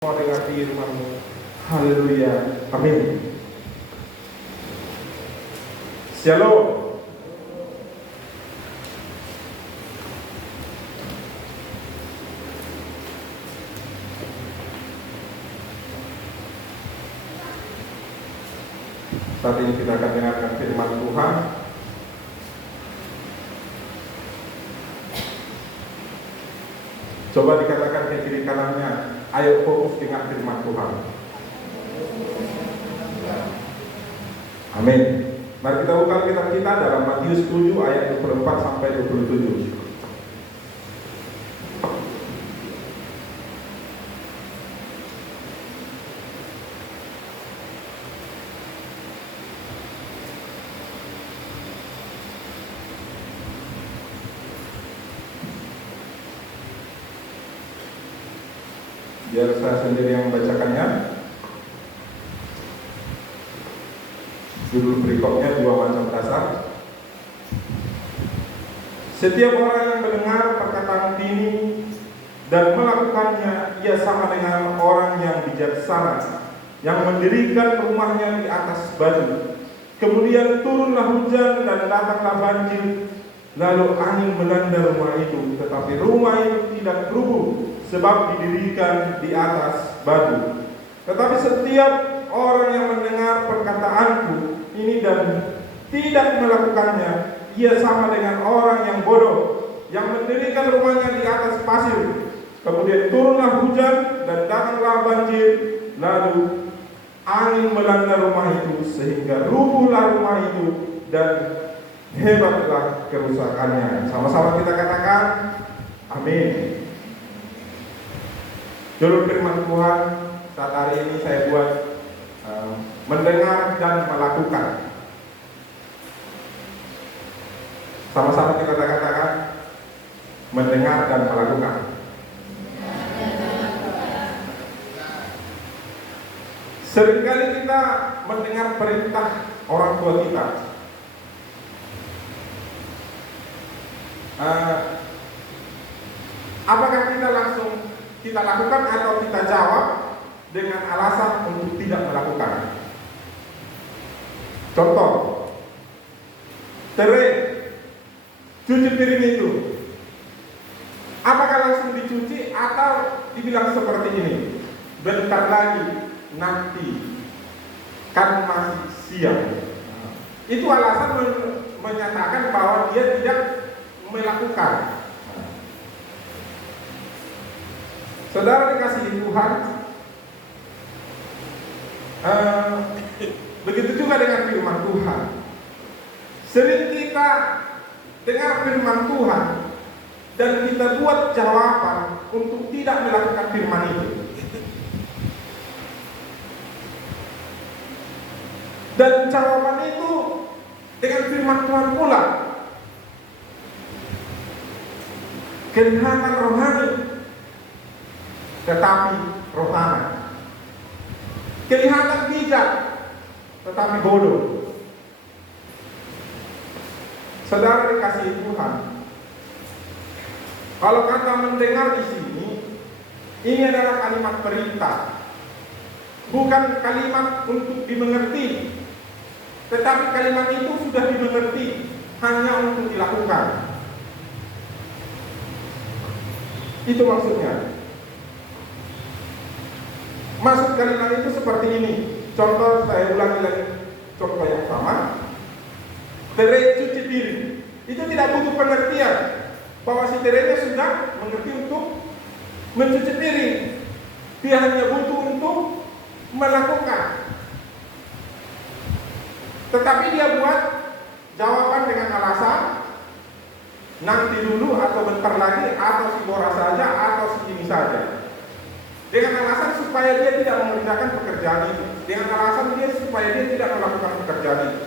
Mau dengar firman-Mu. Haleluya. Amin. Shalom. Saat ini kita akan dengarkan firman Tuhan. Coba dikatakan ke kiri kanannya, ayo fokus dengan firman Tuhan. Amin. Mari kita buka kitab kita dalam Matius 7 ayat 24 sampai 27. Biar saya sendiri yang membacakannya. Judul berikutnya dua macam dasar. Setiap orang yang mendengar perkataan ini dan melakukannya, ia sama dengan orang yang bijaksana yang mendirikan rumahnya di atas batu. Kemudian turunlah hujan dan datanglah banjir, lalu angin melanda rumah itu, tetapi rumah itu tidak rubuh sebab didirikan di atas batu. Tetapi setiap orang yang mendengar perkataanku ini dan tidak melakukannya, ia sama dengan orang yang bodoh yang mendirikan rumahnya di atas pasir. Kemudian turunlah hujan dan datanglah banjir, lalu angin melanda rumah itu sehingga rubuhlah rumah itu dan hebatlah kerusakannya. Sama-sama kita katakan amin. Judul firman Tuhan saat hari ini saya buat mendengar dan melakukan. Sama-sama kita katakan mendengar dan melakukan. Seringkali kita mendengar perintah orang tua kita. Apakah kita langsung kita lakukan atau kita jawab dengan alasan untuk tidak melakukan? Contoh, Tere, cuci piring itu, apakah langsung dicuci atau dibilang seperti ini? Bentar lagi, nanti, kan masih siang. Itu alasan menyatakan bahwa dia tidak melakukan. Saudara dikasihi Tuhan, begitu juga dengan firman Tuhan. Sering kita dengar firman Tuhan dan kita buat jawaban untuk tidak melakukan firman itu. Dan jawaban itu dengan firman Tuhan pula kelihatan rohani, tetapi rohani. Kelihatan bijak, tetapi bodoh. Saudara dikasihi Tuhan, kalau kata mendengar di sini, ini adalah kalimat perintah, bukan kalimat untuk dimengerti, tetapi kalimat itu sudah dimengerti, hanya untuk dilakukan. Itu maksudnya. Maksud kalimat itu seperti ini. Contoh, saya ulangi lagi contoh yang sama. Tere cuci piring, itu tidak butuh pengertian bahwa si Terenya sudah mengerti untuk mencuci piring. Dia hanya butuh untuk melakukan. Tetapi dia buat jawaban dengan alasan nanti dulu atau bentar lagi atau si Bora saja atau si ini saja. Dengan alasan supaya dia tidak mengerjakan pekerjaan itu. Dengan alasan dia supaya dia tidak melakukan pekerjaan itu.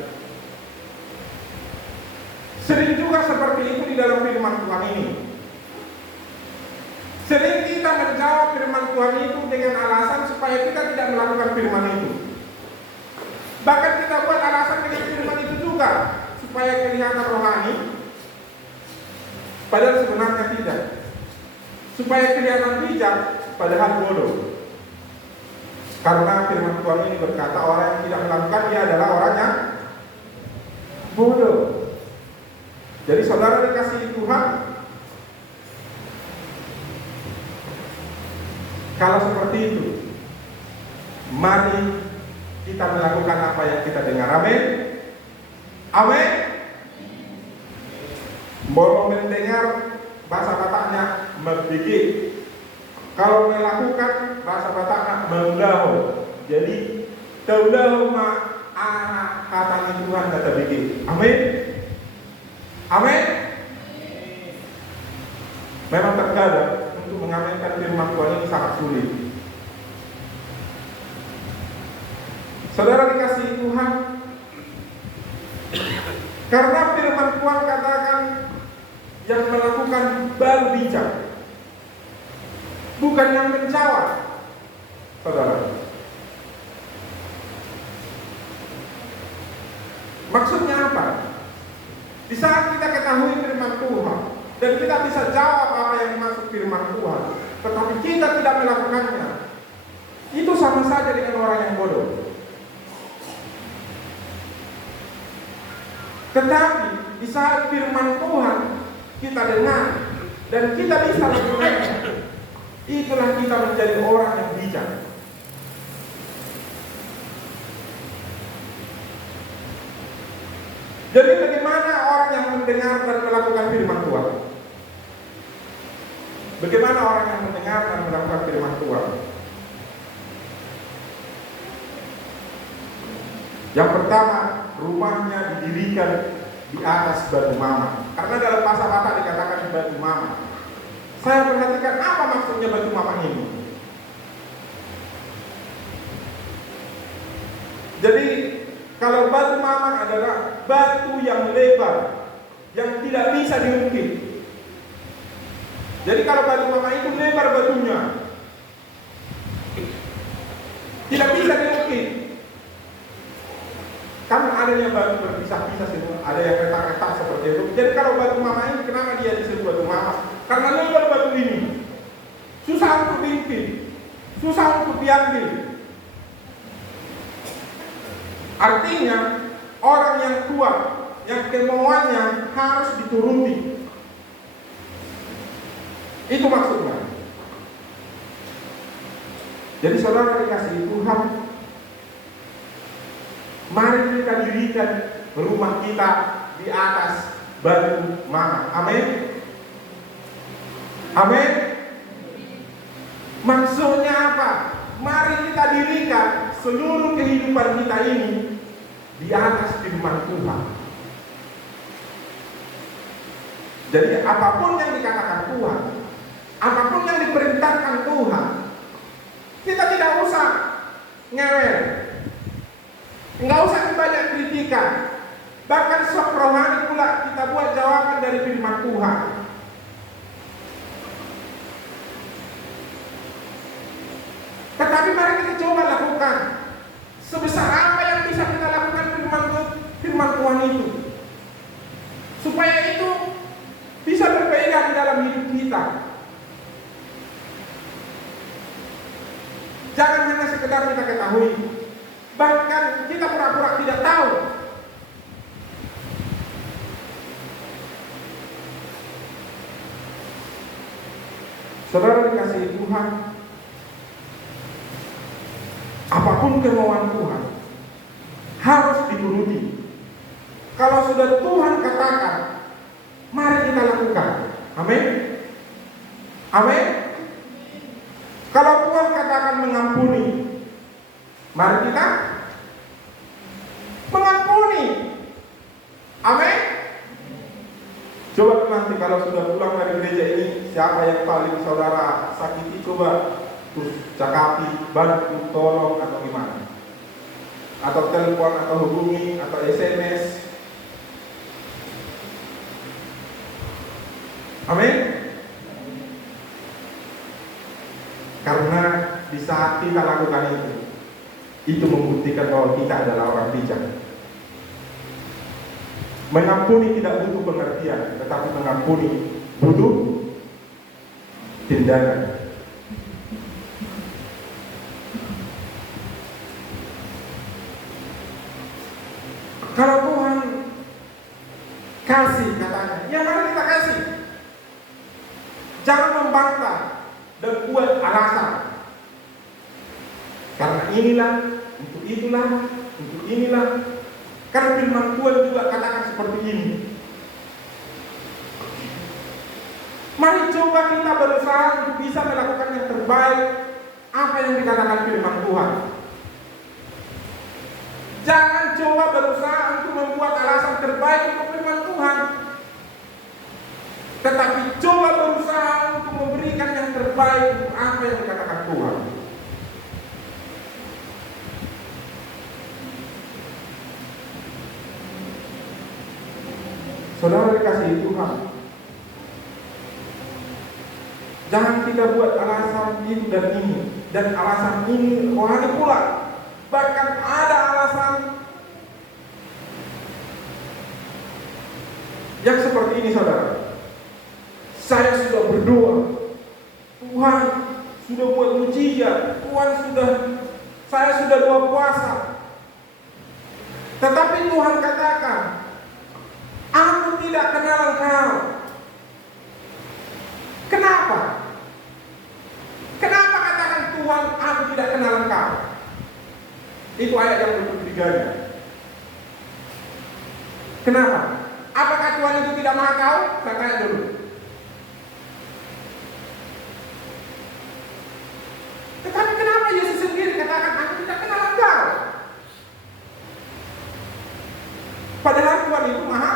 Sering juga seperti itu di dalam firman Tuhan ini. Sering kita menjawab firman Tuhan itu dengan alasan supaya kita tidak melakukan firman itu. Bahkan kita buat alasan dengan firman itu juga supaya kelihatan rohani, padahal sebenarnya tidak. Supaya kelihatan bijak, padahal bodoh. Karena firman Tuhan ini berkata orang yang tidak melakukan dia adalah orang yang bodoh. Jadi saudara dikasihi Tuhan, kalau seperti itu, mari kita melakukan apa yang kita dengar. Amin. Amin. Mau mendengar bahasa Bataknya membigi. Kalau melakukan bahasa Bataknya mendahu. Jadi taudahu ma anak kata Tuhan kata bigi. Amin. Amin. Memang terkadang untuk mengaminkan firman Tuhan ini sangat sulit. Saudara dikasihi Tuhan, karena firman Tuhan katakan yang melakukan baru bijak, bukan yang menjawab. Saudara, maksudnya apa? Di saat kita ketahui firman Tuhan dan kita bisa jawab apa yang dimaksud firman Tuhan, tetapi kita tidak melakukannya, itu sama saja dengan orang yang bodoh. Tetapi di saat firman Tuhan kita dengar dan kita bisa lakukannya, itulah kita menjadi orang yang bijak. Jadi bagaimana orang yang mendengar dan melakukan firman Tuhan? Bagaimana orang yang mendengar dan melakukan firman Tuhan? Yang pertama, rumahnya didirikan di atas batu mama. Karena dalam bahasa Batak dikatakan di batu mama. Saya perhatikan apa maksudnya batu mama ini. Jadi kalau batu mama adalah batu yang lebar, yang tidak bisa diungkit. Jadi kalau batu mama itu lebar batunya, tidak bisa diungkit. Kan adanya batu berpisah-pisah semua, ada yang retak-retak seperti itu. Jadi kalau batu mama ini, kenapa dia disebut batu mama? Karena lebar batu ini, susah untuk diungkit, susah untuk diambil. Artinya orang yang kuat, yang kemauannya harus dituruti. Itu maksudnya. Jadi saudara dikasihi Tuhan, mari kita dirikan rumah kita di atas batu mama. Amin. Amin. Maksudnya apa? Mari kita dirikan seluruh kehidupan kita ini di atas firman Tuhan. Jadi apapun yang dikatakan Tuhan, apapun yang diperintahkan Tuhan, kita tidak usah ngewel, nggak usah banyak kritikan. Bahkan sok rohani pula kita buat jawaban dari firman Tuhan. Tetapi mari kita coba lakukan. Sebesar apa yang bisa kita lakukan firman Tuhan itu, supaya itu bisa berpegang di dalam hidup kita. Jangan hanya sekedar kita ketahui, bahkan kita pura-pura tidak tahu. Saudara dikasihi Tuhan, apapun kemauan Tuhan harus dituruti. Kalau sudah Tuhan katakan, mari kita lakukan. Amin. Amin. Kalau Tuhan katakan mengampuni, mari kita mengampuni. Amin. Coba nanti kalau sudah pulang dari gereja ini, siapa yang paling saudara sakiti, coba terus cakapi, bantu, tolong, atau gimana, atau telepon, atau hubungi, atau SMS. Amin. Karena di saat kita lakukan itu membuktikan bahwa kita adalah orang bijak. Mengampuni tidak butuh pengertian, tetapi mengampuni butuh tindakan. Kalau Tuhan kasih katanya, ya mari kita kasih. Jangan membantah dan buat alasan. Karena inilah, untuk itulah, untuk inilah. Karena firman Tuhan juga katakan seperti ini. Mari coba kita berusaha untuk bisa melakukan yang terbaik apa yang dikatakan firman Tuhan. Jangan coba berusaha untuk membuat alasan terbaik untuk firman Tuhan, tetapi coba berusaha untuk memberikan yang terbaik untuk apa yang dikatakan Tuhan. Saudara dikasihi Tuhan, jangan kita buat alasan itu dan ini, dan alasan ini rohani pula. Bahkan ada alasan yang seperti ini, saudara. Saya sudah berdoa, Tuhan sudah buat mujizat, saya sudah doa puasa, tetapi Tuhan katakan, aku tidak kenal engkau. Kenapa? Kenapa katakan Tuhan, aku tidak kenal engkau? Itu ayat yang berikut-tiganya. Kenapa? Apakah Tuhan itu tidak maha tahu? Saya tanya dulu. Tetapi kenapa Yesus sendiri katakan, aku tidak kenal engkau? Padahal Tuhan itu maha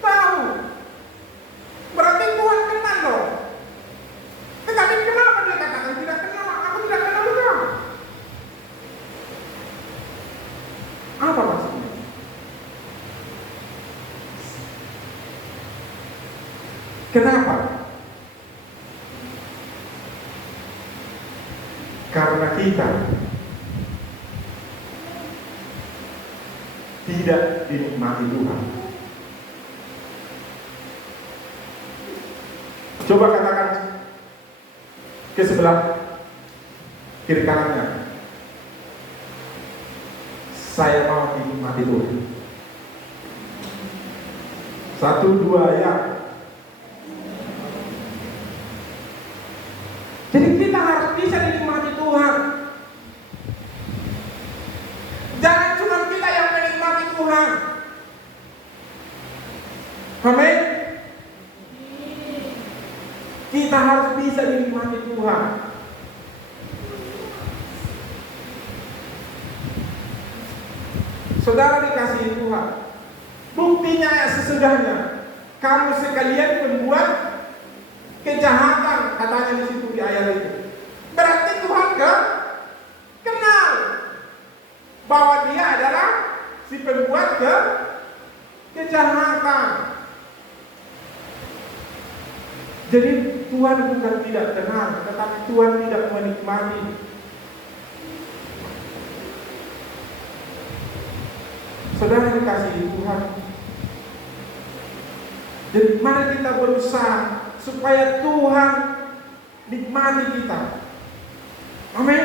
tahu. Berarti Tuhan kenal loh. Tetapi kenapa dia katakan tidak kenal? Aku tidak kenal engkau. Apa maksudnya? Kenapa? Karena kita tidak dinikmati Tuhan. Coba katakan ke sebelah kiri kanannya, saya mau dinikmati Tuhan. 1, 2 ya. Jadi kita harus bisa dinikmati Tuhan. Jangan cuma kita yang menikmati Tuhan. Amin. Kita harus bisa dinikmati Tuhan. Saudara dikasihi Tuhan, buktinya ya sesudahnya kamu sekalian membuat kejahatan, katanya di situ di ayat itu. Berarti Tuhan kenal bahwa dia adalah si pembuat kejahatan. Jadi Tuhan bukan tidak kenal, tetapi Tuhan tidak menikmati. Saudara dikasihi Tuhan, jadi mari kita berusaha supaya Tuhan nikmati kita. Amin.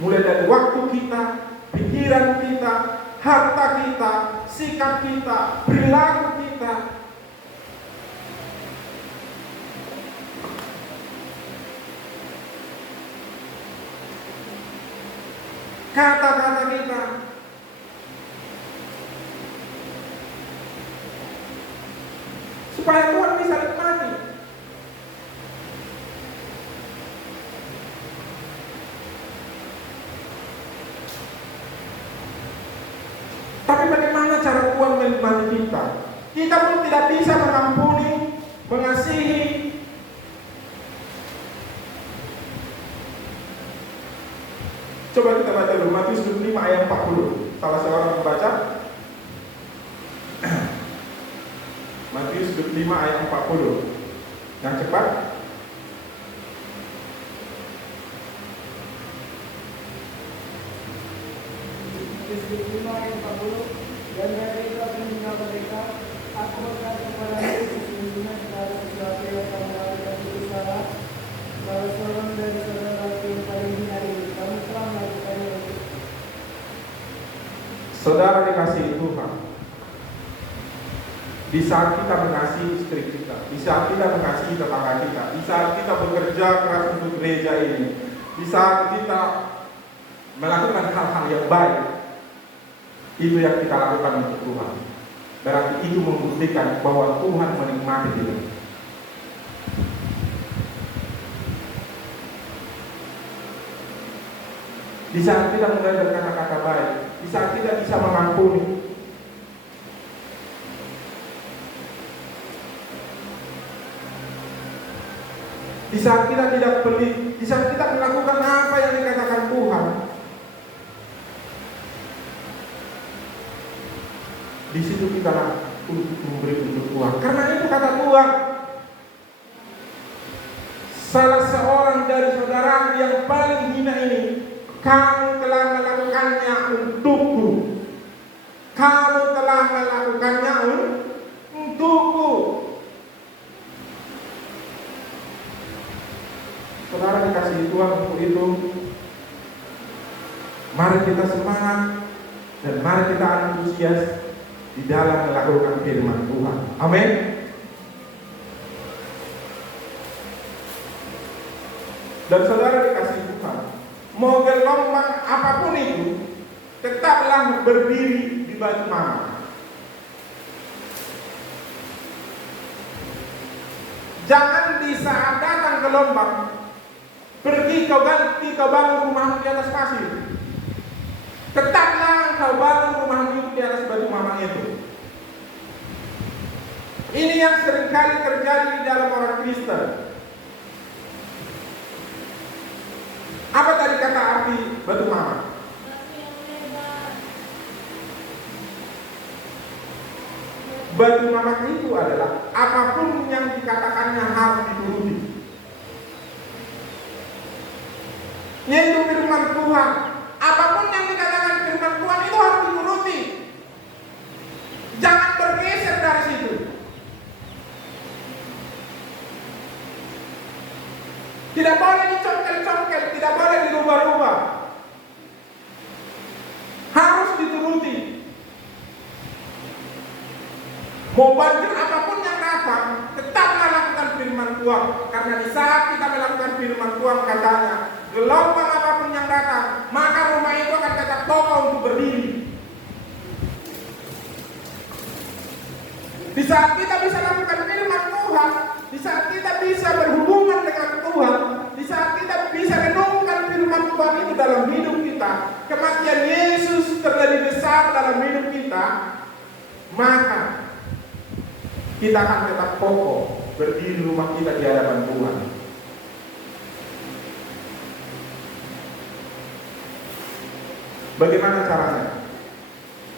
Mulai dari waktu kita, pikiran kita, harta kita, sikap kita, perilaku kita. Kata-kata kita. Supaya Tuhan bisa nikmati. Tapi bagaimana cara Tuhan menikmati kita? Kita pun tidak bisa mengampuni, mengasihi. Coba kita baca dulu Matius 25 ayat 40. Salah seorang membaca. Matius 25 ayat 40. Yang cepat. Matius 25 ayat 40. Dan mereka akan menjawab mereka, aku berkata kepadamu, sesungguhnya segala sesuatu yang kamu lakukan itu salah. Kalau seorang dari saudara yang paling hina ini, kamu telah melakukannya. Saudara dikasihi Tuhan, di saat kita mengasihi istri kita, di saat kita mengasihi tetangga kita, di saat kita bekerja keras untuk gereja ini, di saat kita melakukan hal-hal yang baik, itu yang kita lakukan untuk Tuhan. Berarti itu membuktikan bahwa Tuhan menikmati kita. Di saat kita mulai berkata-kata baik, di saat kita bisa mengampuni, di saat kita tidak pelit, di saat kita melakukan apa yang dikatakan Tuhan, di situ kita untuk memberi untuk Tuhan. Karena itu kata Tuhan, salah seorang dari saudara yang paling hina ini, kamu telah melakukannya untukku. Kamu telah melakukannya untukku. Saudara dikasihi Tuhan, untuk itu mari kita semangat dan mari kita antusias di dalam melakukan firman Tuhan. Amin. Dan saudara dikasihi Tuhan, mau gelombang apapun itu, tetaplah berdiri di batu mama. Jangan di saat datang gelombang pergi kau bangun rumahmu di atas pasir. Tetaplah kau bangun rumahmu itu di atas batu mama itu. Ini yang seringkali terjadi di dalam orang Kristen. Apa tadi kata arti batu mama? Batu mama itu adalah apapun yang dikatakannya harus dituruti. Yaitu firman Tuhan. Apapun yang dikatakan firman Tuhan itu harus dituruti. Jangan bergeser dari situ. Tidak boleh dicongkel-congkel, tidak boleh dirubah-rubah. Harus dituruti. Mau banjir apapun yang datang, tetaplah lakukan firman Tuhan. Karena di saat kita melakukan firman Tuhan, katanya, gelombang apapun yang datang, maka rumah itu akan tetap kokoh untuk berdiri. Di saat kita bisa lakukan firman Tuhan, di saat kita bisa berhubungan dengan Tuhan, di saat kita bisa renungkan firman Tuhan itu dalam hidup kita, kematian Yesus terlebih besar dalam hidup kita, maka kita akan tetap kokoh berdiri rumah kita di hadapan Tuhan. Bagaimana caranya?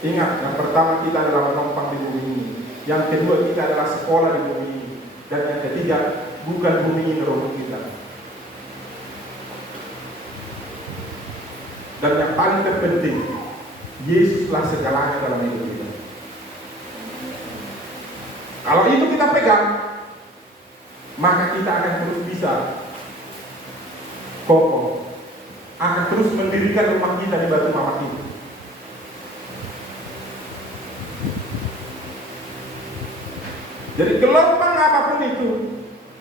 Ingat, yang pertama kita adalah menumpang di bumi ini. Yang kedua kita adalah sekolah di bumi ini. Dan yang ketiga, bukan bumi ini rumah kita. Dan yang paling terpenting, Yesuslah segalanya dalam hidup kita. Kalau itu kita pegang, maka kita akan terus bisa kokoh, akan terus mendirikan rumah kita di batu mama kita. Jadi gelombang apapun itu,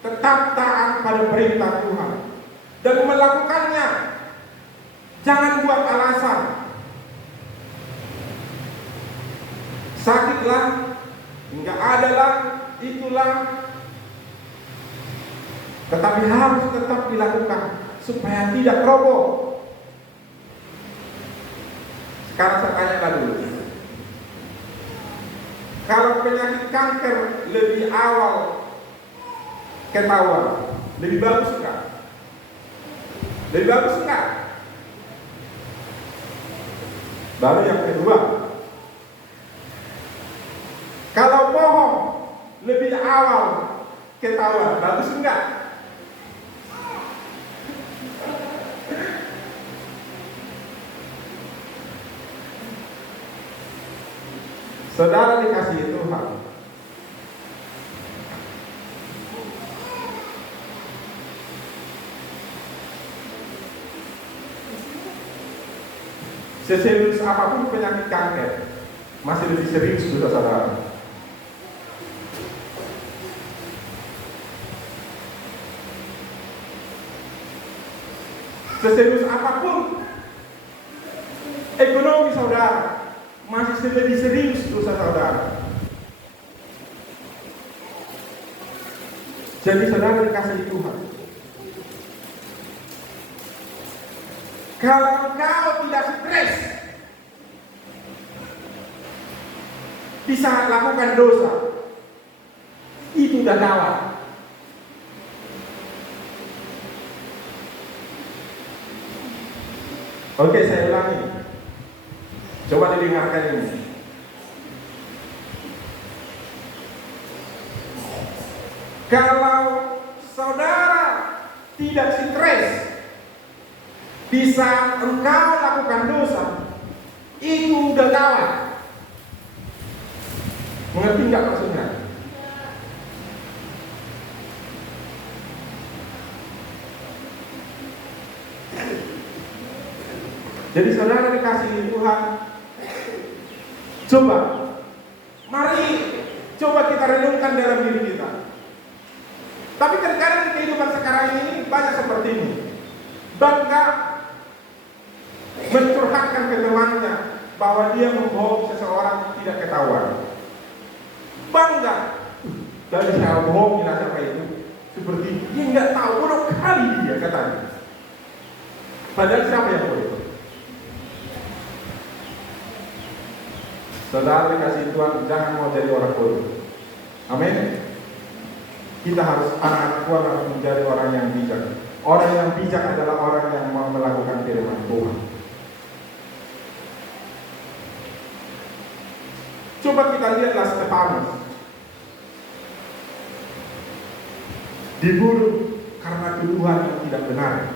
tetap taat pada perintah Tuhan dan melakukannya. Jangan buat alasan. Sakitlah, enggak adalah, itulah. Tetapi harus tetap dilakukan supaya tidak roboh. Sekarang saya tanya dulu. Kalau penyakit kanker lebih awal ketahuan, lebih bagus enggak? Lebih bagus enggak? Baru yang kedua, kalau bohong lebih awal ketahuan, bagus enggak? Saudara dikasihi Tuhan, Seserius apapun penyakit kanker, masih lebih serius dosa saudara. Seserius apapun ekonomi saudara, masih lebih serius dosa saudara. Jadi saudara dikasihi Tuhan, kalau engkau tidak stres di saat lakukan dosa, itu udah gawat. Oke, saya ulangi. Coba didengarkan ini. Kalau saudara tidak stres di saat engkau lakukan dosa, itu udah gawat. Mengerti nggak maksudnya? Jadi saudara dikasihi Tuhan, mari coba kita renungkan dalam diri kita. Tapi terkadang di kehidupan sekarang ini banyak seperti ini. Bangga mencurhatkan ke temannya bahwa dia membohong seseorang tidak ketahuan. Bangga, dari saya bohong siapa itu? Seperti dia nggak tahu, bodoh kali dia katanya. Padahal siapa yang bodoh? Saudara dikasih Tuhan, jangan mau jadi orang bodoh. Amin. Kita harus, anak-anak Tuhan harus menjadi orang yang bijak. Orang yang bijak adalah orang yang mau melakukan firman Tuhan. Coba kita lihatlah Stefanus. Dibunuh karena tuduhan yang tidak benar.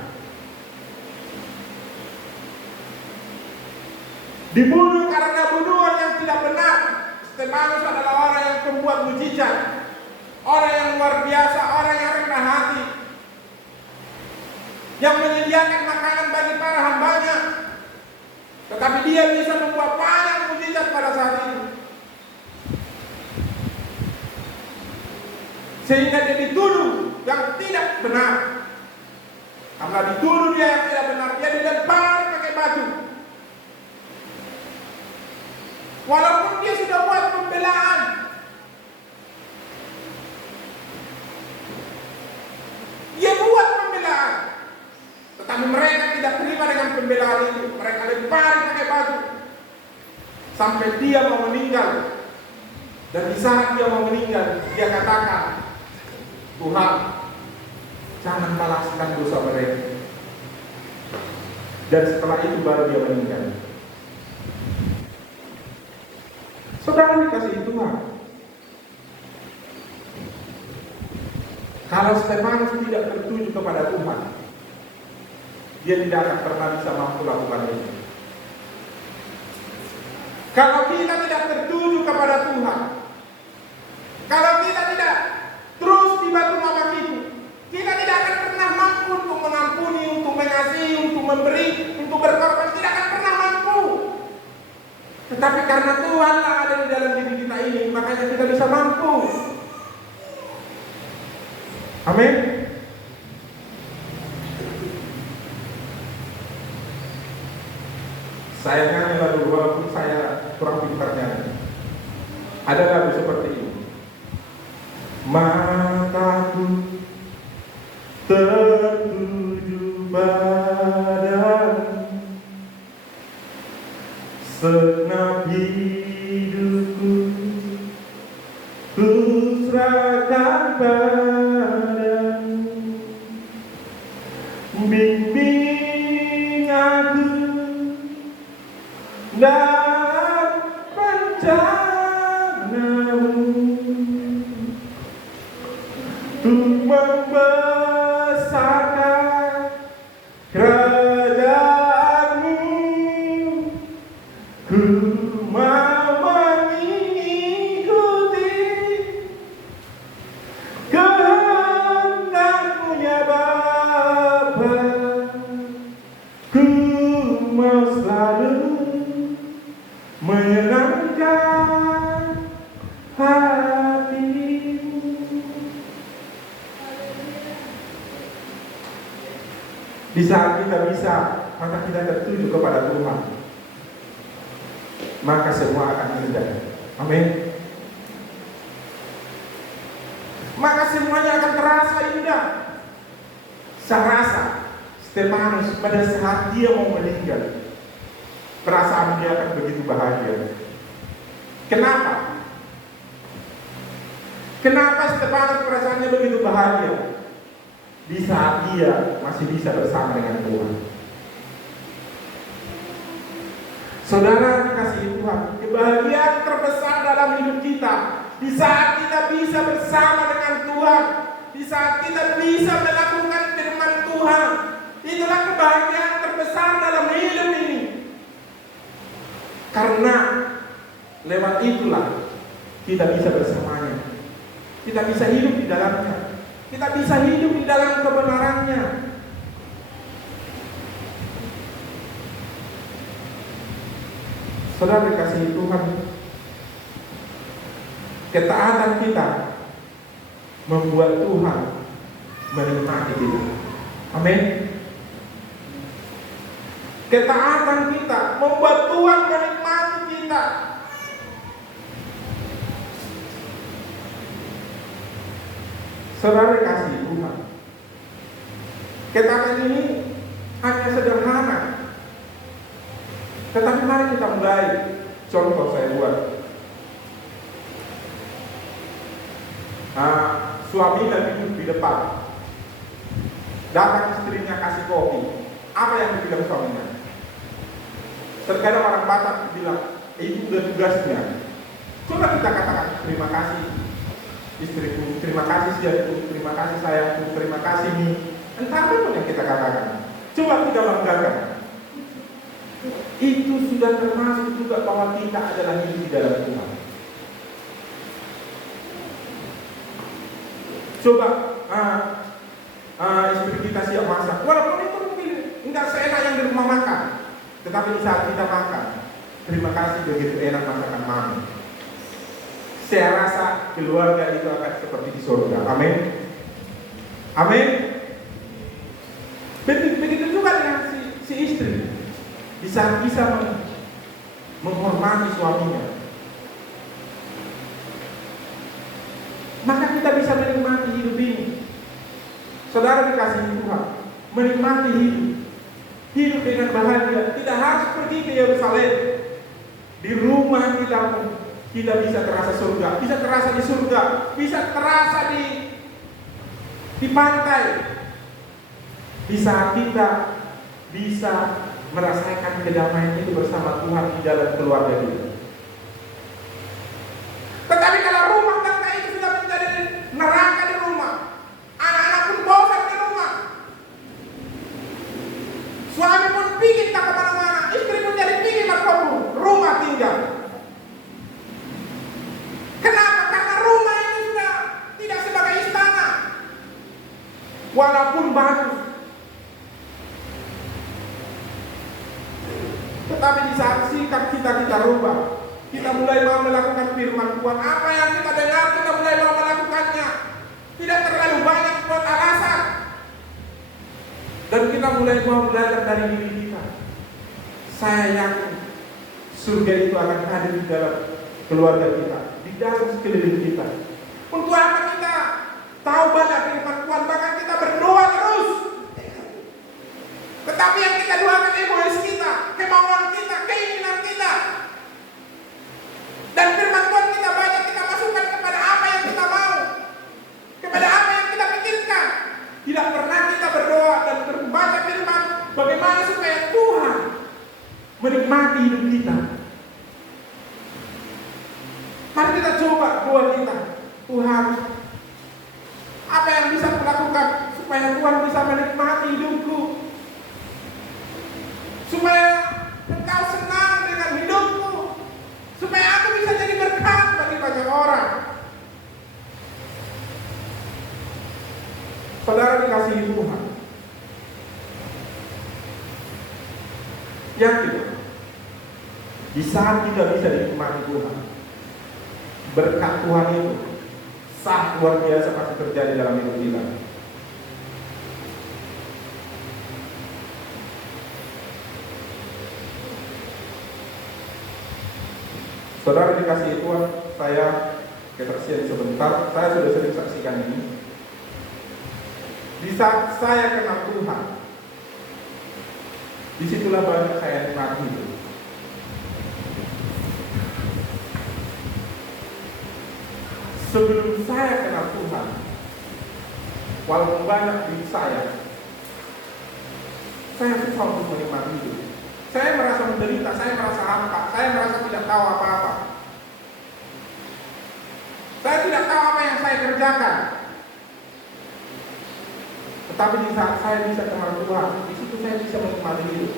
Dibunuh karena tuduhan yang tidak benar. Stefanus adalah orang yang membuat mujizat, orang yang luar biasa, orang yang rendah hati, yang menyediakan makanan bagi para hambanya. Tetapi dia bisa membuat banyak mujizat pada saat itu, sehingga dia dituduh yang tidak benar. Karena dituduh dia yang tidak benar, dia dilempar pakai batu. Walaupun dia sudah buat pembelaan, dia buat pembelaan, tetapi mereka tidak terima dengan pembelaan itu. Mereka lempar pakai batu sampai dia mau meninggal. Dan di saat dia mau meninggal, dia katakan, Tuhan, jangan balaskan dosa mereka. Dan setelah itu baru dia meninggal. Saudara dikasihi Tuhan, kalau Stefanus tidak tertuju kepada Tuhan, dia tidak akan pernah bisa mampu lakukan itu. Kalau kita tidak tertuju kepada Tuhan, kalau kita tidak terus di batu mama kita tidak akan pernah mampu untuk mengampuni, untuk mengasihi, untuk memberi, untuk berkorban. Tidak akan pernah mampu. Tetapi karena Tuhan ada di dalam diri kita ini, makanya kita bisa mampu. Amin. Saya nyanyi lagu, walaupun saya kurang pintar nyanyi. Ada lagu seperti ini. Mataku tertuju padamu, segenap hidupku ku serahkan padamu. Bimbing aku dalam rencanamu, untuk membesarkan kerajaanmu. Ku mau mengikuti kehendak-Mu ya Bapa. Ku mau selalu menyenangkan hatimu. Di saat kita bisa, mata kita tertuju kepada Tuhan, maka semua akan indah. Amin. Maka semuanya akan terasa indah. Saya rasa Stefanus pada saat dia mau meninggal, perasaan dia akan begitu bahagia. Kenapa? Kenapa Stefanus perasaannya begitu bahagia? Di saat dia masih bisa bersama dengan Tuhan. Saudara dikasihi Tuhan, kebahagiaan terbesar dalam hidup kita di saat kita bisa bersama dengan Tuhan, di saat kita bisa melakukan firman Tuhan. Itulah kebahagiaan terbesar dalam hidup ini. Karena lewat itulah kita bisa bersamanya. Kita bisa hidup di dalamnya. Kita bisa hidup di dalam kebenarannya. Saudara dikasihi Tuhan, ketaatan kita membuat Tuhan menikmati kita. Amin. Ketaatan kita membuat Tuhan menikmati kita. Saudara dikasihi Tuhan, ketaatan ini hanya sederhana, tetapi mari kita mulai. Contoh saya buat, suami lagi duduk di depan, datang istrinya kasih kopi. Apa yang dibilang suaminya? Terkadang orang Batak bilang, itu udah tugasnya. Coba kita katakan, terima kasih istriku, terima kasih siapku, terima kasih sayangku, terima kasih nih. Entah apa yang kita katakan, coba kita banggakan. Itu sudah termasuk juga bahwa kita adalah hidup di dalam Tuhan. Coba istri kita siap masak, walaupun itu mungkin enggak seenak yang di rumah makan, tetapi di saat kita makan, terima kasih begitu enak masakan mami. Saya rasa keluarga itu akan seperti di surga. Amin. Amin. Begitu juga dengan si istri. Di saat bisa menghormati suaminya, maka kita bisa menikmati hidup ini. Saudara dikasihi Tuhan, menikmati hidup dengan bahagia. Tidak harus pergi ke Yerusalem. Di rumah kita pun kita bisa terasa surga, bisa terasa di surga, bisa terasa di pantai. Di saat kita bisa merasakan kedamaian itu bersama Tuhan di dalam keluarga kita. Tetapi kalau rumah tangga itu sudah menjadi neraka di rumah, anak-anak pun bosan di rumah, suami pun pingin tak kemana-mana, istri pun jadi pingin berkumpul, rumah tinggal. Kenapa? Karena rumah ini sudah tidak sebagai istana, walaupun bagus. Tetapi di saat sikap kita rubah, kita mulai mau melakukan firman Tuhan. Apa yang kita dengar, kita mulai mau melakukannya. Tidak terlalu banyak buat alasan. Dan kita mulai mau belajar dari diri kita. Saya yakin surga itu akan hadir di dalam keluarga kita, di dalam sekeliling kita. Untuk apa kita tahu banyak firman Tuhan, bahkan kita berdoa terus. Tetapi yang kita doakan egois kita, kemauan kita, keinginan kita. Dan firman Tuhan kita banyak kita masukkan kepada apa yang kita mau, kepada apa yang kita pikirkan. Tidak pernah kita berdoa dan membaca firman bagaimana supaya Tuhan menikmati hidup kita. Mari kita coba doa kita, Tuhan, apa yang bisa kulakukan supaya Tuhan bisa menikmati hidupku, supaya Engkau senang dengan hidupku, supaya aku bisa jadi berkat bagi banyak orang. Saudara dikasihi Tuhan, yakin Di saat kita bisa dinikmati Tuhan, berkat Tuhan itu sangat luar biasa pasti terjadi dalam hidup kita. Saudara dikasihi Tuhan, saya ketersian sebentar, saya sudah sering saksikan ini. Di saat saya kenal Tuhan, disitulah banyak saya nikmati hidup. Sebelum saya kenal Tuhan, walaupun banyak duit saya susah untuk menikmati hidup. Saya merasa menderita, saya merasa hampa, saya merasa tidak tahu apa-apa. Saya tidak tahu apa yang saya kerjakan. Tetapi di saat saya bisa kenal Tuhan, di situ saya bisa menikmati hidup.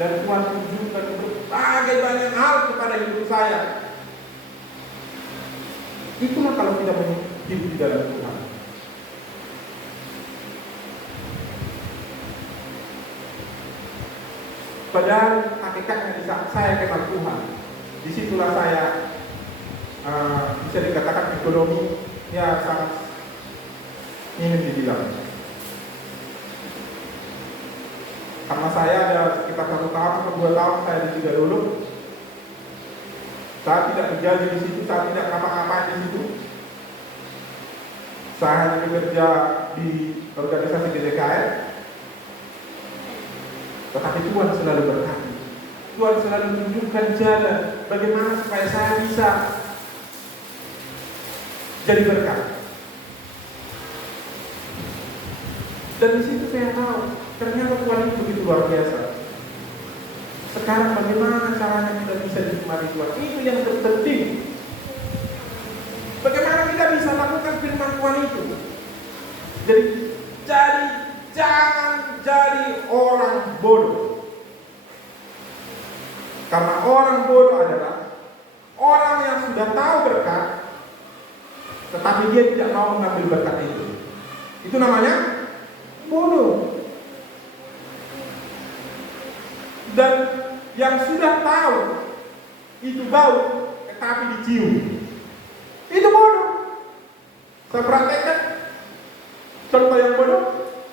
Dan Tuhan tunjukkan berbagai banyak hal kepada hidup saya. Itulah kalau kita hidup di dalam Tuhan. Padahal hakikatnya di saat saya kenal Tuhan, disitulah saya bisa dikatakan ekonomi ya sangat minim dibilang. Karena saya ada sekitar 1 tahun atau 2 tahun saya di Tiga dulu. Saya tidak kerja di situ, saya tidak ngapa-ngapain di situ. Saya hanya bekerja di organisasi GDKR. Tetapi Tuhan selalu berkati. Tuhan selalu tunjukkan jalan bagaimana supaya saya bisa jadi berkat. Dan di situ saya tahu ternyata Tuhan itu begitu luar biasa. Sekarang bagaimana caranya kita bisa dinikmati Tuhan? Itu yang terpenting. Bagaimana kita bisa lakukan firman Tuhan itu? Jadi jangan jadi orang bodoh. Karena orang bodoh adalah orang yang sudah tahu berkat, tetapi dia tidak mau mengambil berkat itu. Itu namanya bodoh. Dan yang sudah tahu itu bau, tetapi dicium, itu bodoh. Saya praktekkan contoh yang bodoh.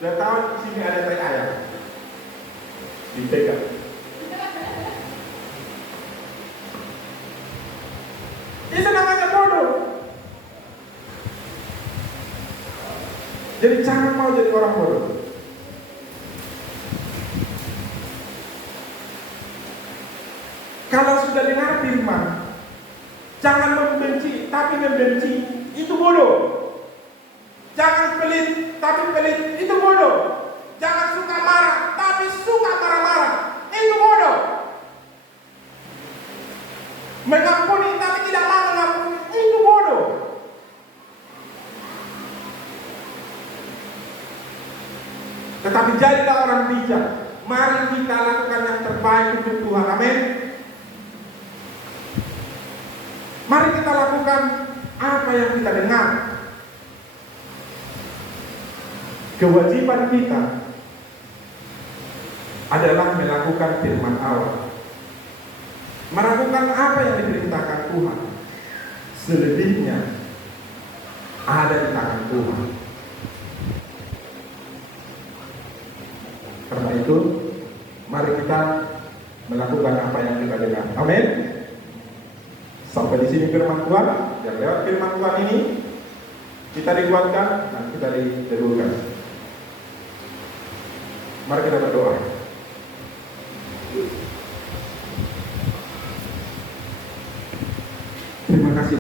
Dia tahu di sini ada tai ayam, dipegang. Itu namanya bodoh. Jadi jangan mau jadi orang bodoh. Kalau sudah dengar firman, jangan membenci, tapi membenci, itu bodoh. Jangan pelit, tapi pelit, itu bodoh. Jangan suka marah, tapi suka marah-marah, itu bodoh. Mengampuni, tapi tidak mau mengampuni, itu bodoh. Tetapi jadilah orang bijak. Mari kita lakukan yang terbaik untuk Tuhan. Amin. Mari kita lakukan apa yang kita dengar. Kewajiban kita adalah melakukan firman Allah, melakukan apa yang diperintahkan Tuhan. Selebihnya ada di tangan Tuhan. Karena itu, mari kita melakukan apa yang kita dengar. Amin. Sampai di sini firman Tuhan. Yang lewat firman Tuhan ini kita dikuatkan dan kita diteguhkan. Mari kita berdoa. Terima kasih.